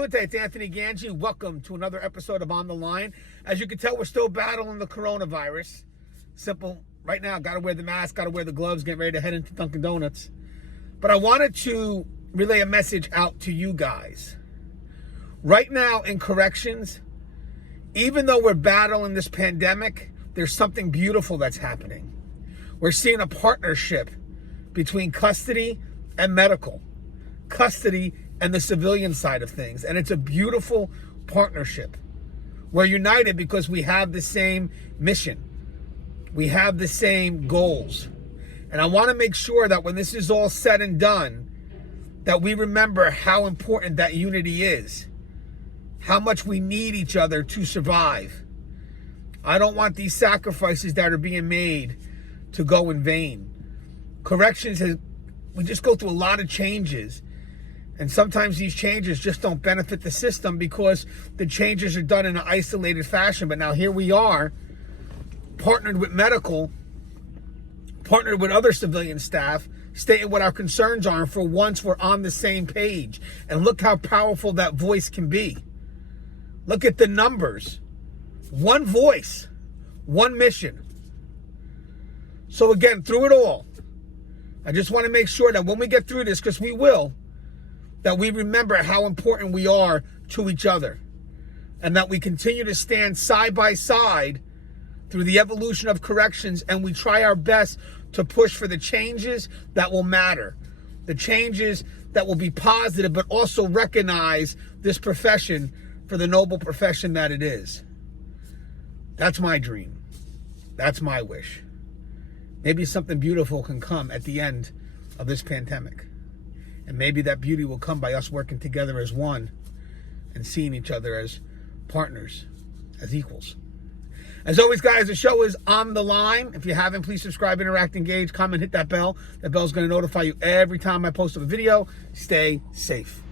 doing today? It's Anthony Ganji. Welcome to another episode of On the Line. As you can tell, we're still battling the coronavirus. Simple. Right now, got to wear the mask, got to wear the gloves, getting ready to head into Dunkin' Donuts. But I wanted to relay a message out to you guys. Right now in corrections, even though we're battling this pandemic, there's something beautiful that's happening. We're seeing a partnership between custody and medical, custody and the civilian side of things. And it's a beautiful partnership. We're united because we have the same mission. We have the same goals. And I want to make sure that when this is all said and done, that we remember how important that unity is, how much we need each other to survive. I don't want these sacrifices that are being made to go in vain. Corrections we just go through a lot of changes. And sometimes these changes just don't benefit the system because the changes are done in an isolated fashion. But now here we are, partnered with medical, partnered with other civilian staff, stating what our concerns are. And for once, we're on the same page. And look how powerful that voice can be. Look at the numbers. One voice, one mission. So again, through it all, I just want to make sure that when we get through this, because we will, that we remember how important we are to each other, and that we continue to stand side by side through the evolution of corrections, and we try our best to push for the changes that will matter, the changes that will be positive, but also recognize this profession for the noble profession that it is. That's my dream. That's my wish. Maybe something beautiful can come at the end of this pandemic. And maybe that beauty will come by us working together as one and seeing each other as partners, as equals. As always, guys, the show is On the Line. If you haven't, please subscribe, interact, engage, comment, hit that bell. That bell's going to notify you every time I post a video. Stay safe.